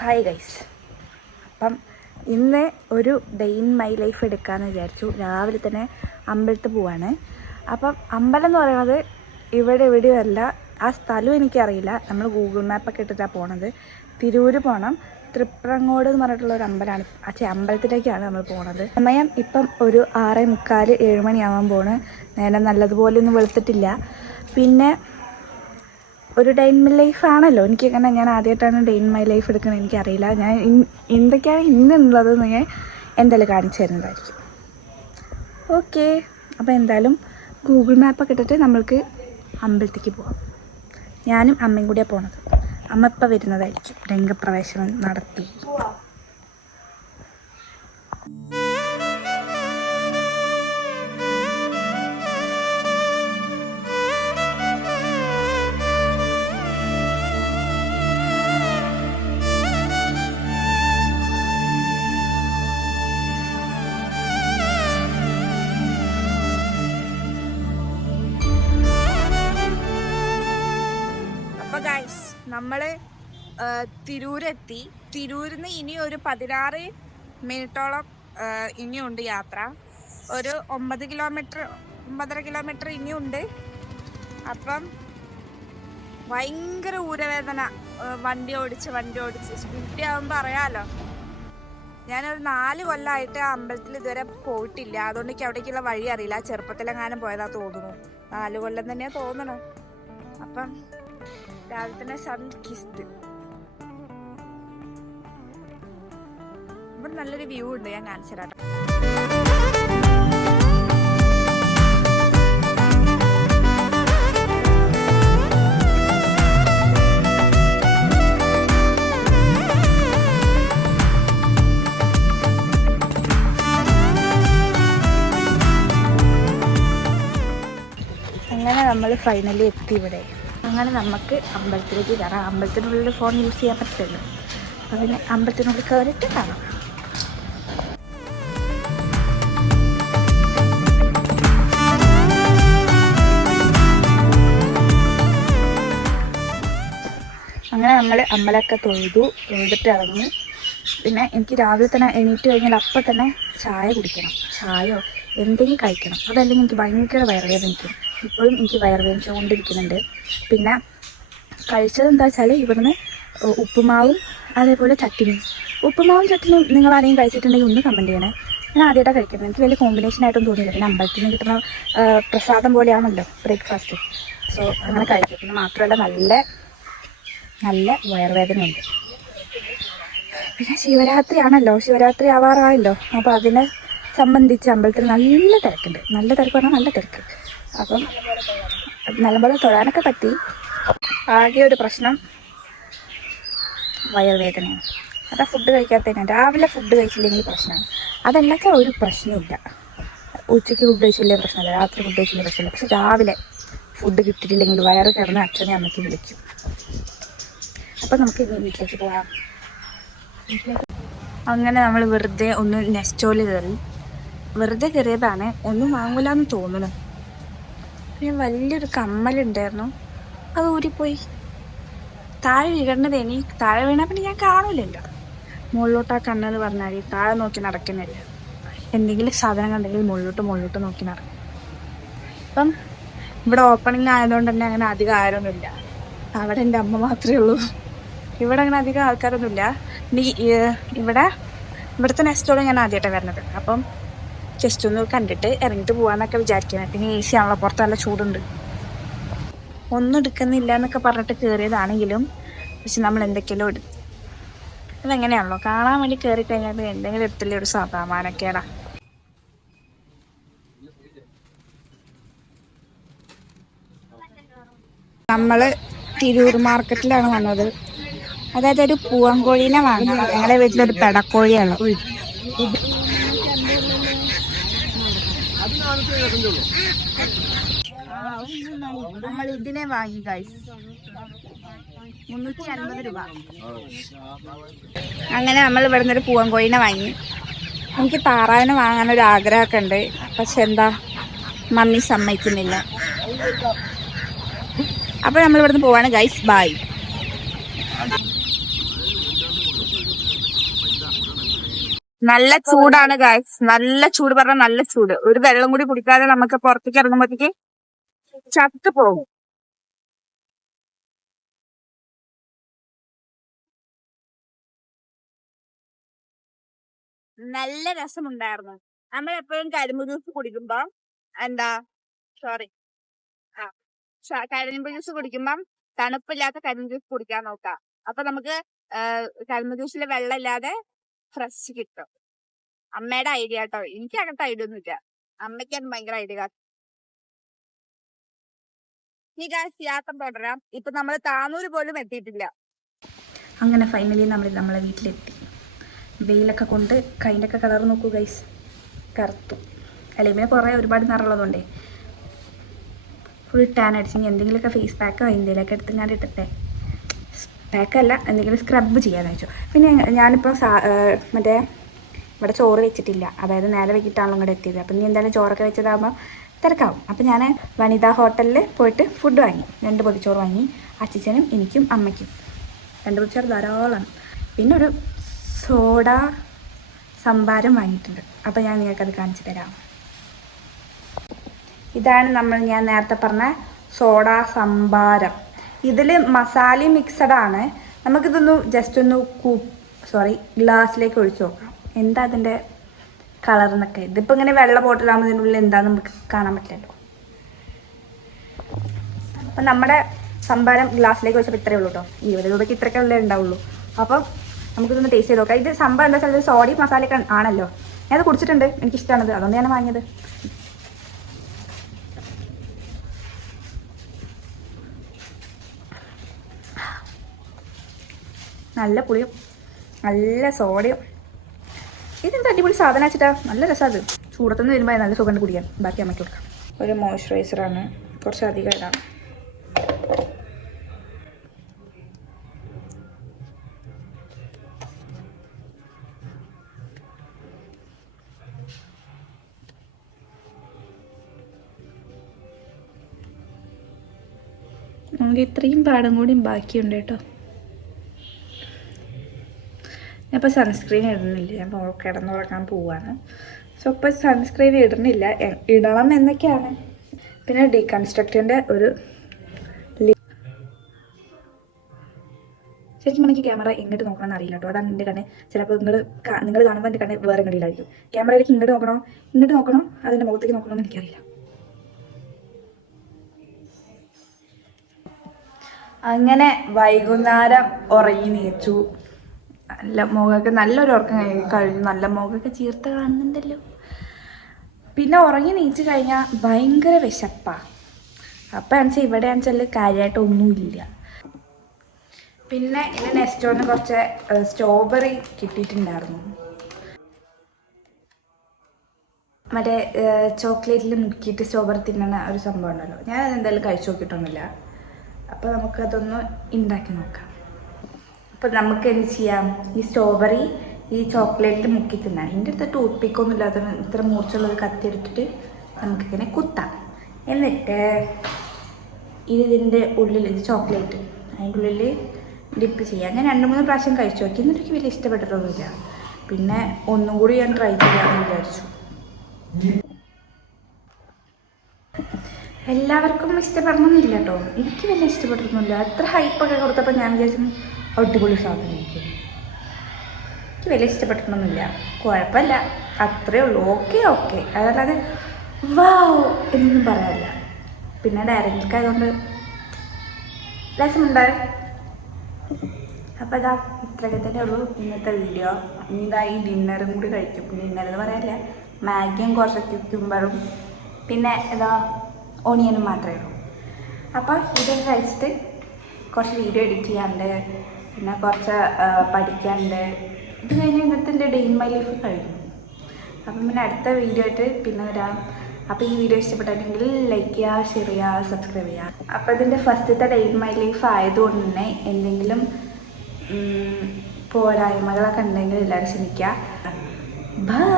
Hi guys. അപ്പം ഇന്ന് ഒരു ഡേ ഇൻ മൈ ലൈഫ് എടുക്കാമെന്ന് വിചാരിച്ചു. രാവിലെ തന്നെ അമ്പലത്തിൽ പോവാണ്. അപ്പം അമ്പലം എന്ന് പറയുന്നത് എവിടെയുമല്ല. ആ സ്ഥലവും എനിക്കറിയില്ല. നമ്മൾ ഗൂഗിൾ മാപ്പൊക്കെ ഇട്ടിട്ടാണ് പോണത്. തിരൂര് പോകണം. തൃപ്രങ്ങോട് എന്ന് പറഞ്ഞിട്ടുള്ള ഒരു അമ്പലമാണ്. അമ്പലത്തിലേക്കാണ് നമ്മൾ പോണത്. സമയം ഇപ്പം ഒരു 6:45 7 മണിയാവാൻ പോണ്. നേരെ നല്ലതുപോലെ ഒന്നും വെളുത്തിട്ടില്ല. പിന്നെ ഒരു ഡേ ഇൻ മൈ ലൈഫ് ആണല്ലോ. എനിക്കങ്ങനെ ഞാൻ ആദ്യമായിട്ടാണ് ഡേ ഇൻ മൈ ലൈഫ് എടുക്കുന്നത്. എനിക്കറിയില്ല. ഞാൻ എന്തൊക്കെയാണ് ഇന്നുള്ളതെന്ന് ഞാൻ എന്തായാലും കാണിച്ചു തരുന്നതായിരിക്കും. ഓക്കെ, അപ്പോൾ എന്തായാലും ഗൂഗിൾ മാപ്പൊക്കെ ഇട്ടിട്ട് നമ്മൾക്ക് അമ്പലത്തേക്ക് പോവാം. ഞാനും അമ്മയും കൂടിയാണ് പോണത്. അമ്മ ഇപ്പം വരുന്നതായിരിക്കും. രംഗപ്രവേശനം നടത്തി. നമ്മൾ തിരൂരെത്തി. തിരൂരിന്ന് ഇനി ഒരു 16 മിനിറ്റോളം ഇനിയുണ്ട് യാത്ര. ഒരു 9-9.5 കിലോമീറ്റർ ഇനിയുണ്ട്. അപ്പം ഭയങ്കര ഊരവേദന. വണ്ടി ഓടിച്ച് സ്പീഡ് ആകുമ്പോൾ അറിയാമല്ലോ. ഞാനൊരു 4 കൊല്ലമായിട്ട് ആ അമ്പലത്തിൽ ഇതുവരെ പോയിട്ടില്ല. അതുകൊണ്ട് എനിക്ക് അവിടേക്കുള്ള വഴി അറിയില്ല. ചെറുപ്പത്തിലെങ്ങാനും പോയതാ തോന്നുന്നു. 4 കൊല്ലം തന്നെയാ തോന്നണു. അപ്പം രാവിലെ തന്നെ സൺ കിസ്ഡ്. ഇവിടെ നല്ലൊരു വ്യൂ ഉണ്ട്. ഞാൻ കാണിച്ചു തരാം. അങ്ങനെ നമ്മൾ ഫൈനലി എത്തി ഇവിടെ. അങ്ങനെ നമുക്ക് അമ്പലത്തിലേക്ക് കയറാം. അമ്പലത്തിനുള്ളിൽ ഫോൺ യൂസ് ചെയ്യാൻ പറ്റില്ലല്ലോ. അപ്പം പിന്നെ അമ്പലത്തിനുള്ളിൽ കയറിയിട്ട് കാണാം. അങ്ങനെ നമ്മൾ അമ്പലമൊക്കെ തൊഴുതിട്ട് ഇറങ്ങി. പിന്നെ എനിക്ക് രാവിലെ തന്നെ എണീറ്റ് കഴിഞ്ഞാൽ അപ്പം തന്നെ ചായ കുടിക്കണം. ചായയോ എന്തെങ്കിലും കഴിക്കണം. അതല്ലെങ്കിൽ എനിക്ക് ഭയങ്കര വയറുവേദനിക്കും. ഇപ്പോഴും എനിക്ക് വയറുവേദനിച്ചുകൊണ്ടിരിക്കുന്നുണ്ട്. പിന്നെ കഴിച്ചത് എന്താ വെച്ചാൽ ഇവിടുന്ന് ഉപ്പുമാവും അതേപോലെ ചട്ടിനിയും. ഉപ്പുമാവും ചട്ടിനിയും നിങ്ങൾ ആരെങ്കിലും കഴിച്ചിട്ടുണ്ടെങ്കിൽ ഒന്ന് കമൻറ്റ് ചെയ്യണേ. ഞാൻ ആദ്യമായിട്ടാണ് കഴിക്കുന്നത്. എനിക്ക് വലിയ കോമ്പിനേഷനായിട്ടൊന്നും തോന്നിയില്ല. പിന്നെ അമ്പലത്തിൽ നിന്ന് കിട്ടുന്ന പ്രസാദം പോലെയാണല്ലോ ബ്രേക്ക്ഫാസ്റ്റ്. സോ അങ്ങനെ കഴിക്കും. പിന്നെ മാത്രമല്ല നല്ല വയറുവേദനയുണ്ട്. പിന്നെ ശിവരാത്രി ആണല്ലോ. ശിവരാത്രി ആവാറായല്ലോ. അപ്പോൾ അതിനെ സംബന്ധിച്ച് അമ്പലത്തിൽ നല്ല തിരക്കുണ്ട്. നല്ല തിരക്ക് പറഞ്ഞാൽ നല്ല തിരക്ക്. അപ്പം നല്ലപോലെ തൊഴാനൊക്കെ പറ്റി. ആകെ ഒരു പ്രശ്നം വയറുവേദനയാണ്. അതാ ഫുഡ് കഴിക്കാത്തതിനാണ്. രാവിലെ ഫുഡ് കഴിച്ചില്ലെങ്കിൽ പ്രശ്നമാണ്. അതല്ലാത്ത ഒരു പ്രശ്നമില്ല. ഉച്ചയ്ക്ക് ഫുഡ് കഴിച്ചില്ലെങ്കിൽ പ്രശ്നമില്ല. രാത്രി ഫുഡ് കഴിച്ചില്ലെങ്കിൽ പ്രശ്നമില്ല. പക്ഷെ രാവിലെ ഫുഡ് കിട്ടിയിട്ടില്ലെങ്കിൽ വയറ് കിടന്ന് അച്ഛനെ അമ്മയ്ക്ക് വിളിക്കും. അപ്പം നമുക്ക് ഇനി വീട്ടിലേക്ക് പോകാം. അങ്ങനെ നമ്മൾ വെറുതെ ഒന്ന് നെസ്റ്റോയിൽ കയറി. വെറുതെ കയറിയതാണ്. ഒന്നും വാങ്ങൂലെന്ന് തോന്നുന്നു. പിന്നെ വലിയൊരു കമ്മലുണ്ടായിരുന്നു. അത് ഊരിപ്പോയി. താഴെ വീഴേണ്ടത്. താഴെ വീണാൽ പിന്നെ ഞാൻ കാണൂലല്ലോ. മുകളിലോട്ടാ കണ്ണെന്ന് പറഞ്ഞാൽ താഴെ നോക്കി നടക്കുന്നില്ല. എന്തെങ്കിലും സാധനം കണ്ടെങ്കിൽ മുകളിലോട്ട് നോക്കി നടക്കും. അപ്പം ഇവിടെ ഓപ്പണിങ് ആയതുകൊണ്ട് തന്നെ അങ്ങനെ അധികം ആരൊന്നുമില്ല. അവിടെ എൻ്റെ അമ്മ മാത്രമേ ഉള്ളൂ. ഇവിടെ അങ്ങനെ അധികം ആൾക്കാരൊന്നുമില്ല. ഇവിടുത്തെ നെസ്റ്റോളം ഞാൻ ആദ്യമായിട്ടാണ് വരുന്നത്. അപ്പം ജസ്റ്റ് ഒന്ന് കണ്ടിട്ട് ഇറങ്ങിയിട്ട് പോകാമെന്നൊക്കെ വിചാരിക്കുന്നത്. പിന്നെ AC ആണല്ലോ, പുറത്ത് നല്ല ചൂടുണ്ട്. ഒന്നും എടുക്കുന്നില്ല എന്നൊക്കെ പറഞ്ഞിട്ട് കയറിയതാണെങ്കിലും പക്ഷെ നമ്മൾ എന്തൊക്കെയല്ലോ എടുത്തു. അതെങ്ങനെയാണല്ലോ, കാണാൻ വേണ്ടി കയറി കഴിഞ്ഞാൽ എന്തെങ്കിലും എടുത്തില്ലേ ഒരു സാധാരണക്കേടാ. നമ്മൾ തിരൂർ മാർക്കറ്റിലാണ് വന്നത്. അതായത് ഒരു പൂവൻകോഴീനെ വാങ്ങണം. ഞങ്ങളുടെ വീട്ടിലൊരു പെടക്കോഴിയാണ്. നമ്മൾ ഇതിനെ വാങ്ങി ഗൈസ്. 350 രൂപ. അങ്ങനെ നമ്മൾ ഇവിടെ നിന്നൊരു പൂവൻകോഴീനെ വാങ്ങി. എനിക്ക് താറാവിനെ വാങ്ങാനൊരു ആഗ്രഹമൊക്കെ ഉണ്ട്. പക്ഷെ എന്താ മമ്മി സമ്മതിക്കുന്നില്ല. അപ്പോൾ നമ്മൾ ഇവിടുന്ന് പോവാണ് ഗൈസ്. ബൈ. നല്ല ചൂടാണ് ഗായ്സ്, നല്ല ചൂട് പറഞ്ഞാൽ നല്ല ചൂട്. ഒരു വെള്ളം കൂടി കുടിക്കാതെ നമുക്ക് പുറത്തേക്ക് ഇറങ്ങുമ്പോഴത്തേക്ക് ചത്തു പോകും. നല്ല രസമുണ്ടായിരുന്നു. നമ്മൾ എപ്പോഴും കരിമ്പ് ജ്യൂസ് കുടിക്കുമ്പോ എന്താ കരിമ്പ് ജ്യൂസ് കുടിക്കുമ്പം തണുപ്പില്ലാത്ത കരിമ്പ് ജ്യൂസ് കുടിക്കാൻ നോക്കാം. അപ്പൊ നമുക്ക് കരിമ്പ് ജ്യൂസിൽ വെള്ളം ഇല്ലാതെ ഫ്രഷ് കിട്ടും. അമ്മയുടെ ഐഡിയ കേട്ടോ, എനിക്ക് അങ്ങനത്തെ ഐഡിയ ഒന്നുമില്ല. അമ്മയ്ക്കാണ് ഭയങ്കര ഐഡിയ. ഈ ഗായ്സ് യാത്ര തുടരാം. ഇപ്പൊ നമ്മൾ താനൂര് പോലും എത്തിയിട്ടില്ല. അങ്ങനെ ഫൈനലി നമ്മളെ വീട്ടിലെത്തി. വെയിലൊക്കെ കൊണ്ട് കൈൻ്റെ ഒക്കെ കളർ നോക്കൂ ഗൈസ്, കറുത്തു. അല്ലെ പിന്നെ കുറേ ഒരുപാട് നിറമുള്ളതുകൊണ്ടേ ഫുൾ ടാൻ അടിച്ചെങ്കിൽ എന്തെങ്കിലുമൊക്കെ ഫേസ് പാക്കോ എന്തെങ്കിലുമൊക്കെ എടുത്തുങ്ങാണ്ട് ഇട്ടത്തെ. പാക്കല്ല, എന്തെങ്കിലും സ്ക്രബ് ചെയ്യാന്ന് വെച്ചു. പിന്നെ ഞാനിപ്പോൾ മറ്റേ ഇവിടെ ചോറ് വെച്ചിട്ടില്ല, അതായത് നേരെ വെക്കിയിട്ടാണല്ലോ ഇങ്ങോട്ട് എത്തിയത്. അപ്പം ഇനി എന്തായാലും ചോറൊക്കെ വെച്ചതാകുമ്പോൾ തിരക്കാവും. അപ്പം ഞാൻ വനിതാ ഹോട്ടലിൽ പോയിട്ട് ഫുഡ് വാങ്ങി. 2 പൊതിച്ചോറ് വാങ്ങി, അച്ഛനും എനിക്കും അമ്മയ്ക്കും. 2 പൊതിച്ചോറ് ധാരാളമാണ്. പിന്നെ ഒരു സോഡ സംഭാരം വാങ്ങിയിട്ടുണ്ട്. അപ്പോൾ ഞാൻ നിങ്ങൾക്കത് കാണിച്ചു തരാം. ഇതാണ് ഞാൻ നേരത്തെ പറഞ്ഞ സോഡ സംഭാരം. ഇതിൽ മസാല മിക്സഡാണ്. നമുക്കിതൊന്ന് ജസ്റ്റ് ഒന്ന് ഗ്ലാസ്സിലേക്ക് ഒഴിച്ചു നോക്കാം എന്താ അതിൻ്റെ കളർ എന്നൊക്കെ. ഇതിപ്പോൾ ഇങ്ങനെ വെള്ള ബോട്ടിലാകുമ്പോൾ ഇതിൻ്റെ ഉള്ളിൽ എന്താണെന്ന് നമുക്ക് കാണാൻ പറ്റില്ലല്ലോ. അപ്പം നമ്മുടെ സംഭാരം ഗ്ലാസ്സിലേക്ക് വെച്ചപ്പോൾ ഇത്രയേ ഉള്ളൂ കേട്ടോ. 20 രൂപയ്ക്ക് ഇത്രയൊക്കെ ഉള്ളേ ഉണ്ടാവുള്ളൂ. അപ്പം നമുക്കിതൊന്ന് ടേസ്റ്റ് ചെയ്ത് നോക്കാം. ഇത് സംഭവം എന്താ വെച്ചാൽ സോഡയും മസാലയൊക്കെ ആണല്ലോ. ഞാനത് കുടിച്ചിട്ടുണ്ട്, എനിക്കിഷ്ടമാണത്, അതുകൊണ്ട് ഞാൻ വാങ്ങിയത്. നല്ല പുളിയും നല്ല സോഡയും. ഇതെന്താ അടിപൊളി സാധനം വെച്ചിട്ടാ, നല്ല രസമാണ്. ചൂടത്തുനിന്ന് വരുമ്പോൾ നല്ല സുഖം കുടിക്കാൻ. ബാക്കി അമ്മയ്ക്ക് കൊടുക്കാം. ഒരു മോയ്സ്ചറൈസറാണ്, കുറച്ച് അധികം ഇടാം. നമുക്ക് ഇത്രയും പാടും കൂടിയും ബാക്കിയുണ്ട് കേട്ടോ. ഞാനിപ്പോൾ സൺസ്ക്രീൻ ഇടുന്നില്ല, ഞാൻ കിടന്നുറങ്ങാൻ പോവാണ്. സോ ഇപ്പോൾ സൺസ്ക്രീൻ ഇടുന്നില്ല, ഇടണം എന്നൊക്കെയാണ്. പിന്നെ ഡീകൺസ്ട്രക്റ്റിൻ്റെ ഒരു ശരിക്കും എനിക്ക് ക്യാമറ ഇങ്ങോട്ട് നോക്കണമെന്ന് അറിയില്ല കേട്ടോ. അതാണ് എൻ്റെ കണ്ണ്. ചിലപ്പോൾ നിങ്ങൾ കാണുമ്പോൾ എൻ്റെ കണ്ണ് വേറെ കണ്ടിയിലായിരിക്കും. ക്യാമറയിലേക്ക് ഇങ്ങോട്ട് നോക്കണോ അതിൻ്റെ മുഖത്തേക്ക് നോക്കണമെന്ന് എനിക്കറിയില്ല. അങ്ങനെ വൈകുന്നേരം ഉറങ്ങി നീച്ചു. നല്ല മുഖമൊക്കെ നല്ലൊരു ഉറക്കം കഴിഞ്ഞു. നല്ല മുഖമൊക്കെ ചീർത്ത് കാണുന്നുണ്ടല്ലോ. പിന്നെ ഉറങ്ങി നീച്ച് കഴിഞ്ഞാൽ ഭയങ്കര വിശപ്പാണ്. അപ്പം ആണെച്ചാൽ ഇവിടെ ആണെച്ചാൽ കാര്യമായിട്ടൊന്നുമില്ല. പിന്നെ ഇന്ന് നെസ്റ്റോന്ന് കുറച്ച് സ്ട്രോബെറി കിട്ടിയിട്ടുണ്ടായിരുന്നു. മറ്റേ ചോക്ലേറ്റിൽ മുക്കിയിട്ട് സ്ട്രോബെറി തിന്നുന്ന ഒരു സംഭവം ഉണ്ടല്ലോ, ഞാനത് എന്തായാലും കഴിച്ചു നോക്കിയിട്ടൊന്നുമില്ല. അപ്പോൾ നമുക്കതൊന്ന് ഉണ്ടാക്കി നോക്കാം. അപ്പോൾ നമുക്ക് എന്ത് ചെയ്യാം, ഈ സ്ട്രോബെറി ഈ ചോക്ലേറ്റിൽ മുക്കി തിന്നാണ്. എൻ്റെ അടുത്ത് ടൂത്ത് പിക്കൊന്നും ഇല്ലാത്ത ഇത്ര മൂർച്ചുള്ളൊരു കത്തി എടുത്തിട്ട് നമുക്കിങ്ങനെ കുത്താം. എന്നിട്ട് ഇതിൻ്റെ ഉള്ളിൽ ഇത് ചോക്ലേറ്റ് അതിൻ്റെ ഉള്ളിൽ ഡിപ്പ് ചെയ്യാം. ഞാൻ 2-3 പ്രാവശ്യം കഴിച്ചു നോക്കി, എന്നിട്ട് എനിക്ക് വലിയ ഇഷ്ടപ്പെട്ടിട്ടൊന്നുമില്ല. പിന്നെ ഒന്നും കൂടി ഞാൻ ട്രൈ ചെയ്യാമെന്ന് വിചാരിച്ചു. എല്ലാവർക്കും ഇഷ്ടപ്പെടണമെന്നില്ല കേട്ടോ, എനിക്ക് വലിയ ഇഷ്ടപ്പെട്ടിട്ടൊന്നുമില്ല. അത്ര ഹൈപ്പൊക്കെ കൊടുത്തപ്പോൾ ഞാൻ വിചാരിച്ചു അടിപൊളി സാധനം എനിക്ക് വലിയ ഇഷ്ടപ്പെട്ടിട്ടൊന്നുമില്ല. കുഴപ്പമില്ല, അത്രയേ ഉള്ളൂ. ഓക്കെ അതല്ലാതെ വാവ് എന്നൊന്നും പറയാനില്ല. പിന്നെ ഡയറക്റ്റ് ആയതുകൊണ്ട് രസമുണ്ടായി. അപ്പോൾ ഇതാ ഇത്രയൊക്കെ തന്നെ ഉള്ളൂ ഇന്നത്തെ വീഡിയോ. ഇനി ഇതാ ഈ ഡിന്നറും കൂടി കഴിക്കും. ഡിന്നറെന്ന് പറയാനില്ല, മാഗിയും കുറച്ച് ക്യൂക്കുംബറും പിന്നെ ഇതാ ഓണിയനും മാത്രമേ ഉള്ളൂ. അപ്പോൾ ഇതൊക്കെ കഴിച്ചിട്ട് കുറച്ച് വീഡിയോ എഡിറ്റ് ചെയ്യാനുണ്ട്, പിന്നെ കുറച്ച് പഠിക്കാനുണ്ട്. ഇത് കഴിഞ്ഞ് ഇന്നത്തെ എൻ്റെ ഡേ ഇൻ മൈ ലൈഫ് കഴിഞ്ഞു. അപ്പം പിന്നെ അടുത്ത വീഡിയോ ആയിട്ട് പിന്നെ വരാം. അപ്പോൾ ഈ വീഡിയോ ഇഷ്ടപ്പെട്ടിട്ടുണ്ടെങ്കിൽ ലൈക്ക് ചെയ്യുക, ഷെയർ ചെയ്യുക, സബ്സ്ക്രൈബ് ചെയ്യുക. അപ്പോൾ ഇതിൻ്റെ ഫസ്റ്റത്തെ ഡേ ഇൻ മൈ ലൈഫ് ആയതുകൊണ്ട് തന്നെ എന്തെങ്കിലും പോരായ്മകളൊക്കെ ഉണ്ടെങ്കിൽ എല്ലാവരും ക്ഷമിക്കുക. ബൈ.